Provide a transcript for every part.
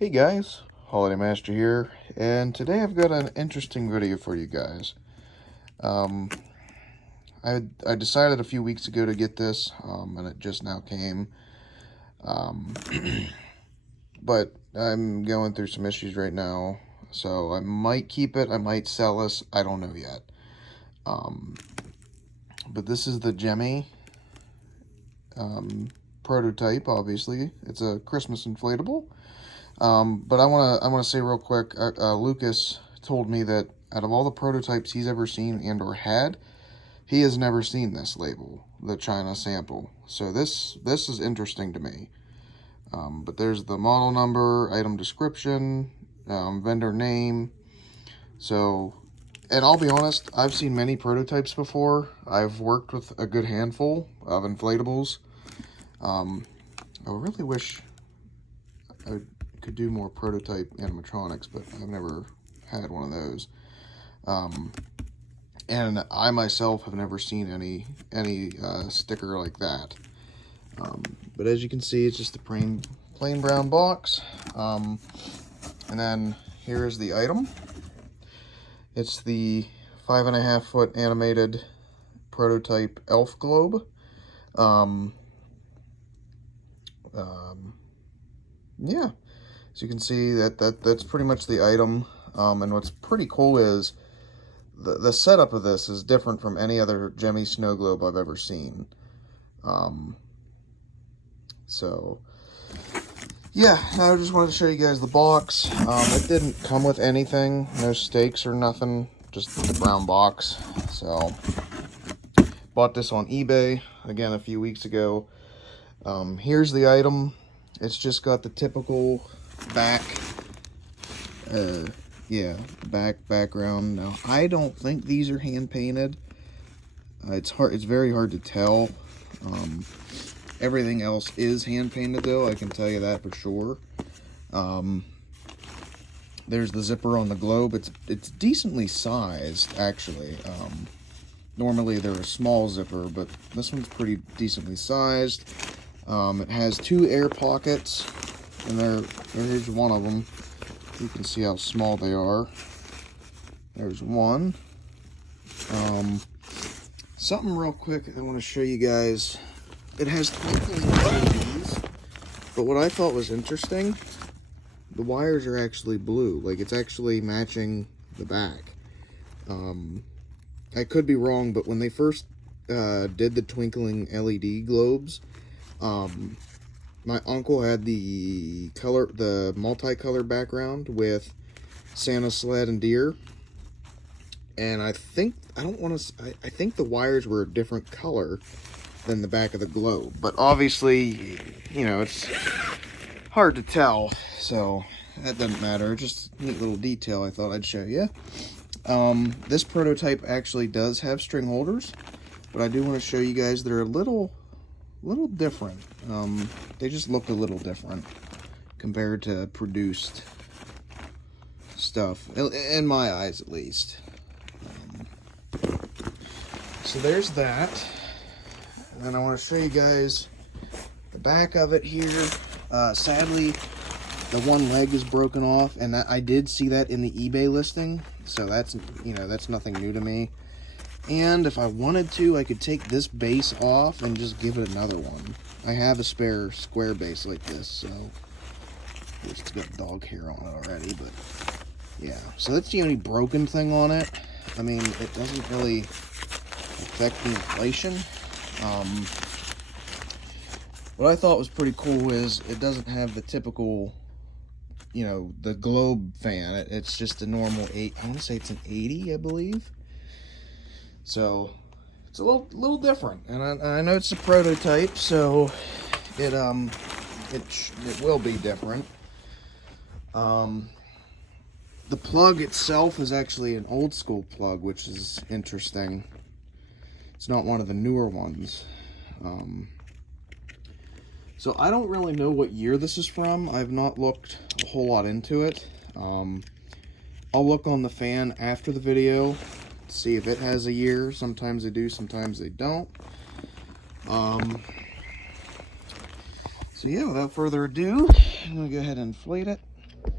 Hey guys, Holiday Master here, and today I've got an interesting video for you guys. Um, I decided a few weeks ago to get this, and it just now came. Um, but I'm going through some issues right now, so I might keep it, I might sell this, I don't know yet. But this is the Gemmy prototype, obviously. It's a Christmas inflatable. But I wanna say real quick, Lucas told me that out of all the prototypes he's ever seen and or had, he has never seen this label, the China sample. So this is interesting to me. But there's the model number, item description, vendor name. So, and I'll be honest, I've seen many prototypes before. I've worked with a good handful of inflatables. I really wish I could do more prototype animatronics, but I've never had one of those. And I myself have never seen any sticker like that. But as you can see, it's just a plain brown box. And then here's the item. It's the 5.5 foot animated prototype elf globe. Yeah, so you can see that's pretty much the item. And what's pretty cool is the setup of this is different from any other Gemmy snow globe I've ever seen. So yeah, I just wanted to show you guys the box. It didn't come with anything, no stakes or nothing, just the brown box. So bought this on eBay again a few weeks ago. Here's the item. It's just got the typical back background. Now I don't think these are hand painted. It's very hard to tell. Everything else is hand painted though, I can tell you that for sure. There's the zipper on the globe. It's decently sized actually. Normally they're a small zipper, but this one's pretty decently sized. It has two air pockets, and there's one of them. You can see how small they are. There's one. Something real quick I want to show you guys. It has twinkling LEDs, but what I thought was interesting, the wires are actually blue. Like, it's actually matching the back. I could be wrong, but when they first did the twinkling LED globes, my uncle had the multicolor background with Santa sled and deer, and I think the wires were a different color than the back of the globe, but obviously, you know, it's hard to tell, so that doesn't matter. Just a neat little detail I thought I'd show you. This prototype actually does have string holders, but I do want to show you guys they're a little different. They just look a little different compared to produced stuff, in my eyes at least. So there's that. And then I want to show you guys the back of it here. Sadly, the one leg is broken off, and I did see that in the eBay listing, so that's nothing new to me. And if I wanted to, I could take this base off and just give it another one. I have a spare square base like this, so it's got dog hair on it already, but yeah. So that's the only broken thing on it. I mean, it doesn't really affect the inflation. What I thought was pretty cool is it doesn't have the typical, you know, the globe fan. It's just a normal I want to say it's an 80, I believe. So it's a little different, and I know it's a prototype, so it will be different. The plug itself is actually an old school plug, which is interesting. It's not one of the newer ones. So I don't really know what year this is from. I've not looked a whole lot into it. I'll look on the fan after the video, see if it has a year. Sometimes they do, sometimes they don't. So yeah, without further ado, I'm gonna go ahead and inflate it. I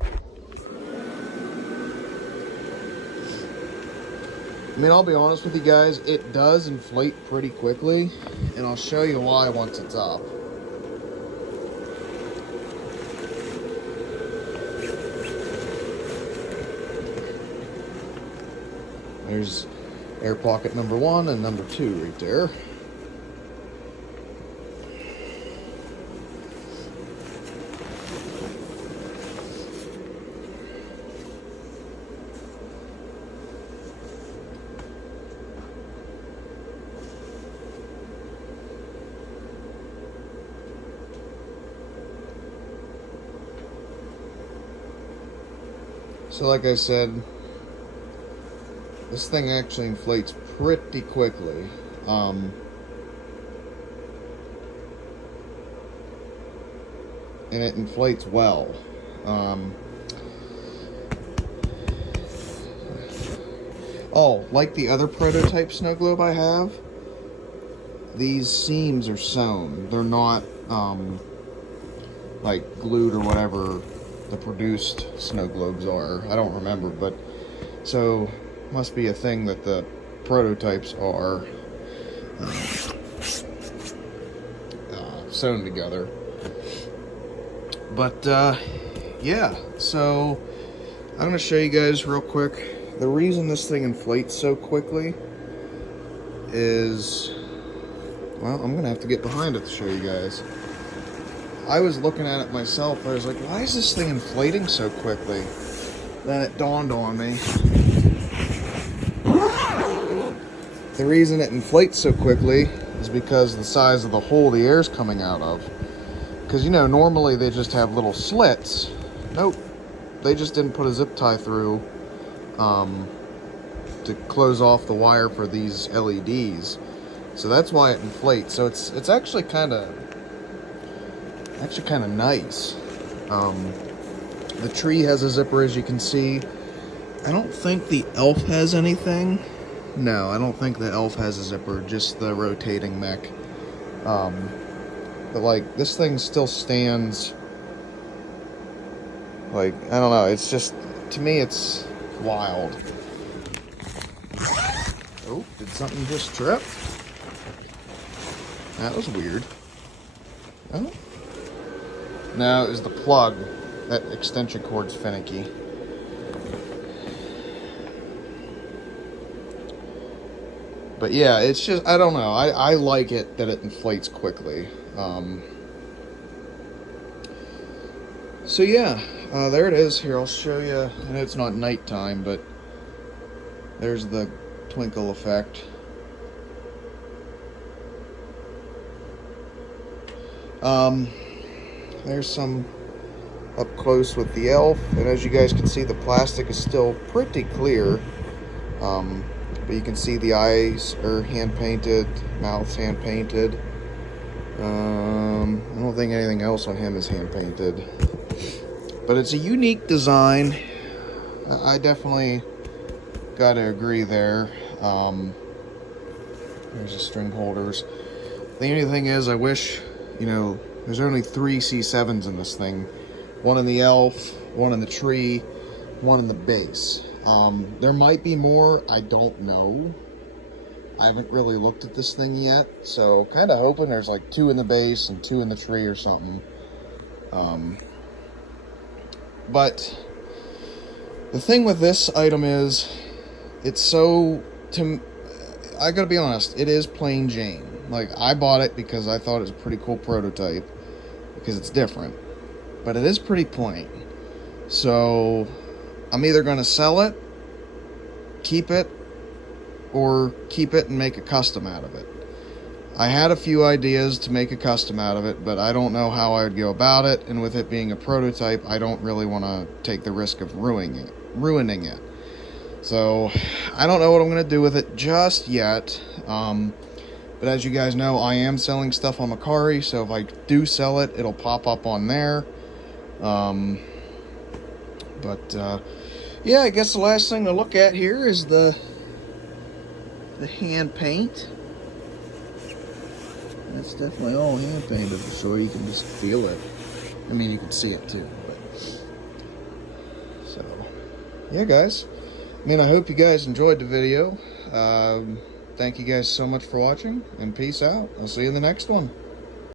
mean, I'll be honest with you guys, it does inflate pretty quickly, and I'll show you why once it's up. There's air pocket number 1 and number 2 right there. So like I said, this thing actually inflates pretty quickly. And it inflates well. Oh, like the other prototype snow globe I have, these seams are sewn. They're not like glued or whatever the produced snow globes are. I don't remember, but so must be a thing that the prototypes are sewn together. But yeah, so I'm going to show you guys real quick. The reason this thing inflates so quickly is, well, I'm going to have to get behind it to show you guys. I was looking at it myself. I was like, why is this thing inflating so quickly? Then it dawned on me. The reason it inflates so quickly is because the size of the hole the air's coming out of. Because, you know, normally they just have little slits. Nope. They just didn't put a zip tie through to close off the wire for these LEDs. So that's why it inflates. So it's actually kind of nice. The tree has a zipper, as you can see. I don't think the Elf has anything. No, I don't think the Elf has a zipper, just the rotating mech. But like, this thing still stands. Like, I don't know, it's just, to me, it's wild. Oh, did something just trip? That was weird. Oh. No, it was the plug. That extension cord's finicky. But yeah, it's just, I don't know. I like it that it inflates quickly. So yeah, there it is. Here, I'll show you. I know it's not nighttime, but there's the twinkle effect. There's some up close with the Elf, and as you guys can see, the plastic is still pretty clear. But you can see the eyes are hand painted, mouth's hand painted. I don't think anything else on him is hand painted. But it's a unique design. I definitely gotta agree there. There's the string holders. The only thing is, I wish, you know, there's only 3 C7s in this thing. One in the Elf, one in the tree, one in the base. There might be more, I don't know. I haven't really looked at this thing yet, so kind of hoping there's like 2 in the base and 2 in the tree or something. But the thing with this item is, it's so, I gotta be honest, it is plain Jane. Like, I bought it because I thought it was a pretty cool prototype, because it's different. But it is pretty plain. So I'm either going to sell it, keep it, or keep it and make a custom out of it. I had a few ideas to make a custom out of it, but I don't know how I would go about it, and with it being a prototype, I don't really want to take the risk of ruining it. So I don't know what I'm going to do with it just yet. But as you guys know, I am selling stuff on Mercari, so if I do sell it, it'll pop up on there. Yeah, I guess the last thing to look at here is the hand paint. That's definitely all hand painted, so you can just feel it. I mean, you can see it too. So, yeah, guys. I mean, I hope you guys enjoyed the video. Thank you guys so much for watching, and peace out. I'll see you in the next one.